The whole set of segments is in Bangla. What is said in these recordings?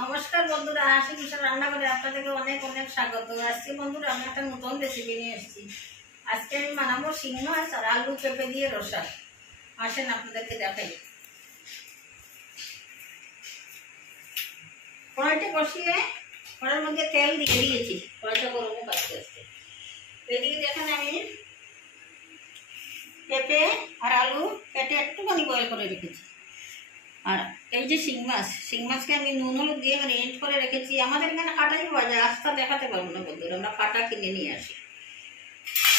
নমস্কার বন্ধুরা, আশি কিশোর রান্নাঘরে আপনাদেরকে অনেক অনেক স্বাগত। আজকে বন্ধুরা আমি একটা নতুন রেসিপি নিয়ে এসেছি। আজকে আমি বানাবো শিং মাছ আর আলু পেঁপে দিয়ে রসা। আসেন আপনাদেরকে দেখাই। কড়াইটা বসিয়ে কড়াইয়ের মধ্যে তেল দিয়ে দিয়েছি। কড়াইটা গরম হোক আস্তে আস্তে। এদিকে দেখেন আমি পেঁপে আর আলু কেটে একটুখানি বয়েল করে রেখেছি। আর এই যে শিং মাছকে আমি নুন হলুদ দিয়ে রেন্ট করে রেখেছি। আমাদের এখানে কাটাই পাওয়া যায়, আস্তা দেখাতে পারবো না বন্ধুরা, আমরা কাটা কিনে নিয়ে আসি।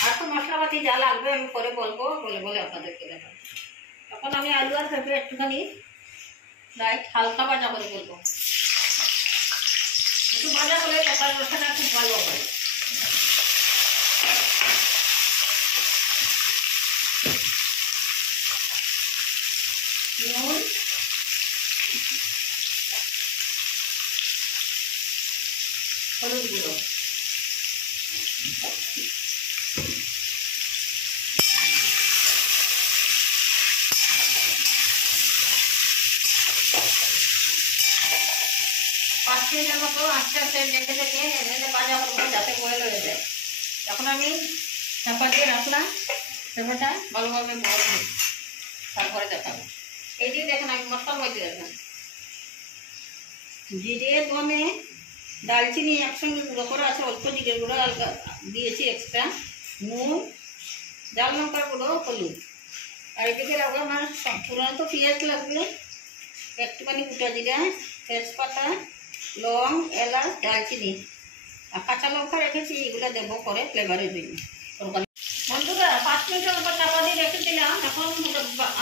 আর তো মশলাপাতি যা লাগবে আমি পরে বলবো, বলে বলে আপনাদেরকে দেখাবো। তখন আমি আলু আর পেঁপে একটুখানি লাইট হালকা ভাজা করে বলবো। একটু ভাজা করে তরকারি রসাটা খুব ভালো হয়। নুন, হলুদ গুঁড়ো, 5 মিনিটের মতো আস্তে আস্তে দেখে দেখে ভাজা করবো যাতে বয়েল হয়ে যায়। তখন আমি চাপা দিয়ে রাখলাম, পেঁপেটা ভালোভাবে বয়েল হবে, তারপরে দেখাবো। এই দিয়ে দেখেন আমি মশলা মধ্যে রাখলাম জিরে, ধনে, দালচিনি একসঙ্গে গুঁড়ো করে আছে, অল্প জিরে গুঁড়ো হালকা দিয়েছি এক্সট্রা, নুন, জাল লঙ্কার গুঁড়ো, হলুদ। আর এদিকে লাগবে আমার পুরনো তো পেঁয়াজ লাগবে, একটুখানি গোটা জিরা, তেজপাতা, লং, এলাচ, দালচিনি আর কাঁচা লঙ্কা রেখেছি। এগুলো দেবো করে ফ্লেভারের জন্য তরকারি। বন্ধুরা 5 মিনিটের মতো চাপা দিয়ে রেখেছিলাম। এখন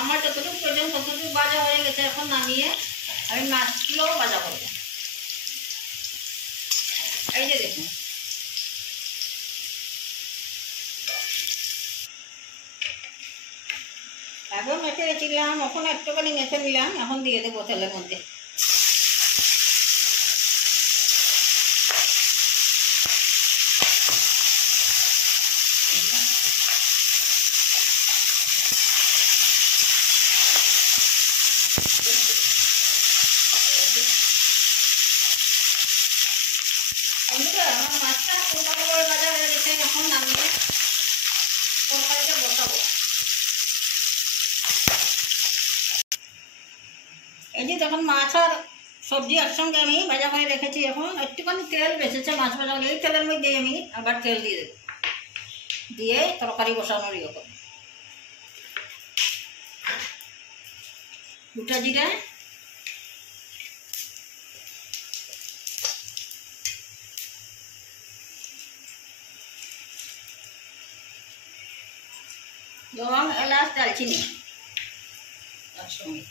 আমার যতটুকু প্রয়োজন ততটুকু ভাজা হয়ে গেছে। এখন নামিয়ে আমি মাছগুলোও ভাজা করবো। এই যে দেখুন, এখন মেখে রেখেছিলাম, এখন একটুখানি মেখে নিলাম। এখন দিয়ে দেবো তেলের মধ্যে। বন্ধুরা আমার মাছটা পুরোটা করে ভাজা হয়ে গেছে। এখন নামিয়ে তরকারিটা বসাবো। এই যে তখন মাছ আর সবজি একসঙ্গে আমি ভাজা করে রেখেছি। এখন একটুখানি তেল বেঁচেছে মাছ ভাজা হলে, এই তেলের মধ্যে আমি আবার তেল দিয়ে দেবো, দিয়ে তরকারি বসানোর ইয়ে করবো। গোটা জিরা, লং, এলাচ, দালচিনি একসঙ্গে,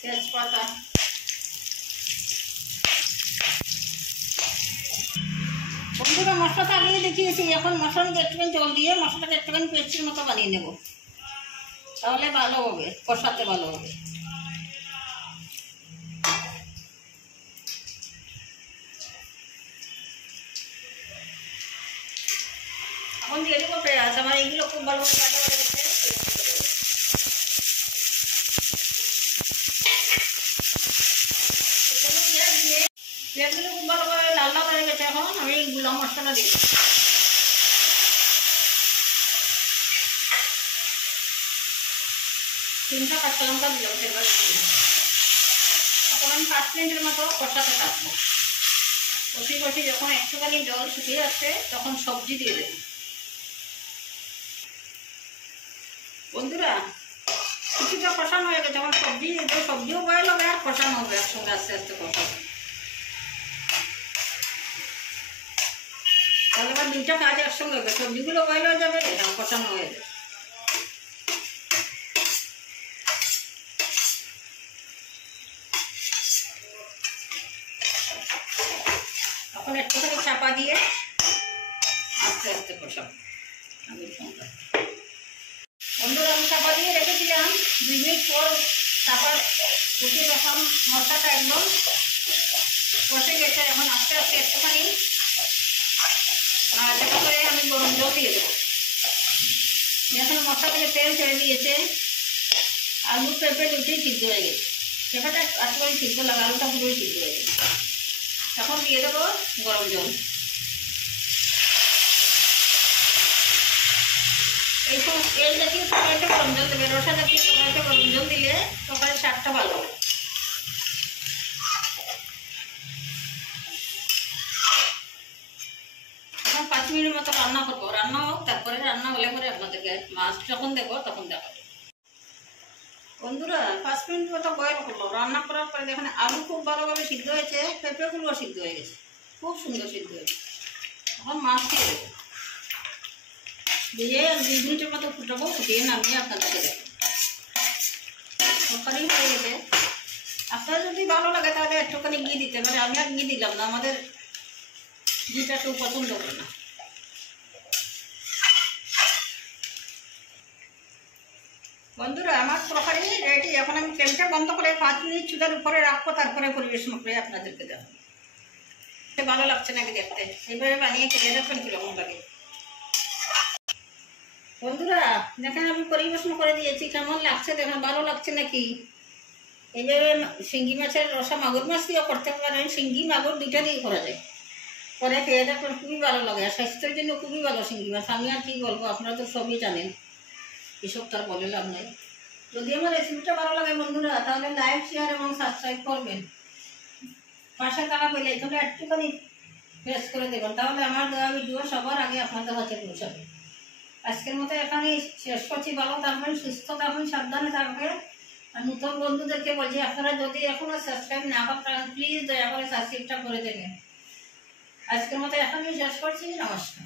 তেজপাতা। বন্ধুরা মশলাটা আগেই দেখিয়েছি। এখন মশলার মধ্যে একটুখানি জল দিয়ে মশলাটাকে একটুখানি পেস্টের মতো বানিয়ে নেব, তাহলে ভালো হবে, কষাতে ভালো হবে। এখন দিয়ে দেবো পেঁয়াজ। আমার এইগুলো খুব ভালো করে ভাজা হয়ে গেছে। পেঁয়াজগুলো খুব ভালো করে লাল লাল হয়ে গেছে। এখন আমি গুঁড়া মশলাটা দিই। 3টা কাঁচা লঙ্কা দিলাম তেলের মধ্যে। এখন আমি 5 মিনিটের মতো কষাতে থাকবো। কষি কষি যখন একটুখানি জল শুকিয়ে আসছে তখন সবজি দিয়ে দেবো। বন্ধুরা কিছুটা কষানো হয়ে গেছে। আমার সবজিও বয়েল হবে আর কষানো হবে একসঙ্গে, আস্তে আস্তে কষাবো। তাহলে আমার 2টা কাজ একসঙ্গে হবে, সবজিগুলো বয়েল হয়ে যাবে, এটা কষানো হয়ে যাবে। এখন একটুখানি চাপা দিয়ে আস্তে আস্তে কষাবো। বন্ধুরা আমি চাপা দিয়ে রেখেছিলাম, 2 মিনিট পর চাপা উঠিয়ে তখন মশলাটা একদম কষে গেছে। এখন আস্তে আস্তে একটুখানি চাপা করে আমি গরম জল দিয়ে দেবো। দেখুন মশলা থেকে তেল ছেড়ে দিয়েছে। আলু পেঁপে দুটোই সিদ্ধ হয়ে গেছে, পেঁপেটা আট করে সিদ্ধ লাগে, আলুটা পুরোই সিদ্ধ হয়ে গেছে। এখন দিয়ে দেবো গরম জল। এই জাতীয় তরকারিতে গরম জল দেবে, রসা জাতীয় তরকারিতে গরম জল দিলে তরকারির স্বাদটা ভালো হবে। এখন 5 মিনিট মতো রান্না করবো, রান্না হোক, তারপরে রান্না হলে পরে আপনাদেরকে মাছ যখন দেবো তখন দেখাবো। বন্ধুরা 5 মিনিট মতো বয়েল করবো, রান্না করার পরে দেখেন আলু খুব ভালোভাবে সিদ্ধ হয়েছে, পেঁপেগুলো সিদ্ধ হয়ে গেছে, খুব সুন্দর সিদ্ধ হয়েছে। এখন মাছ দিয়ে দেবো, দিয়ে 2 মিনিটের মতো ফুটাবো, ফুটিয়ে নামিয়ে আপনাদেরকে দেবো। তরকারি হয়ে গেছে। আপনার যদি ভালো লাগে তাহলে একটুখানি ঘি দিতে পারে, আমি আর ঘি দিলাম না, আমাদের ঘিটা কেউ পছন্দ করে না। বন্ধুরা আমার তরকারি রেডি, এখন আমি তেলটা বন্ধ করে 5 মিনিট চুলার উপরে রাখবো, তারপরে পরিবেশন করে আপনাদেরকে দেবো। ভালো লাগছে নাকি দেখতে, এইভাবে বানিয়ে খেয়ে দেখবেন কীরকম লাগে। বন্ধুরা দেখেন আমি পরিবেশন করে দিয়েছি, কেমন লাগছে দেখেন, ভালো লাগছে নাকি? এইভাবে শিঙ্গি মাছের রসা, মাগুর মাছ দিয়েও করতে পারেন, শিঙ্গি মাগুর দুইটা দিয়ে করা যায়, করে খেয়ে দেখবেন খুবই ভালো লাগে, আর স্বাস্থ্যের জন্য খুবই ভালো শিঙ্গি মাছ। আমি আর কি বলবো, আপনারা তো সবই জানেন, এসব তার বলে লাভ নাই। যদি আমার রেসিপিটা ভালো লাগে বন্ধুরা, তাহলে লাইক, শেয়ার এবং সাবস্ক্রাইব করবেন, পাশে থাকা বেল আইকনটা একটুখানি প্রেস করে দেবেন, তাহলে আমার দেওয়া ভিডিও সবার আগে আপনাদের কাছে পৌঁছাবে। আজকের মতো এখানেই শেষ করছি, ভালো থাকবেন, সুস্থ থাকবেন, সাবধানে থাকবেন। আর নতুন বন্ধুদেরকে বলছি, আপনারা যদি এখনো সাবস্ক্রাইব না করেন প্লিজ দয়া করে সাবস্ক্রাইবটা করে দেবেন। আজকের মতো এখানেই শেষ করছি, নমস্কার।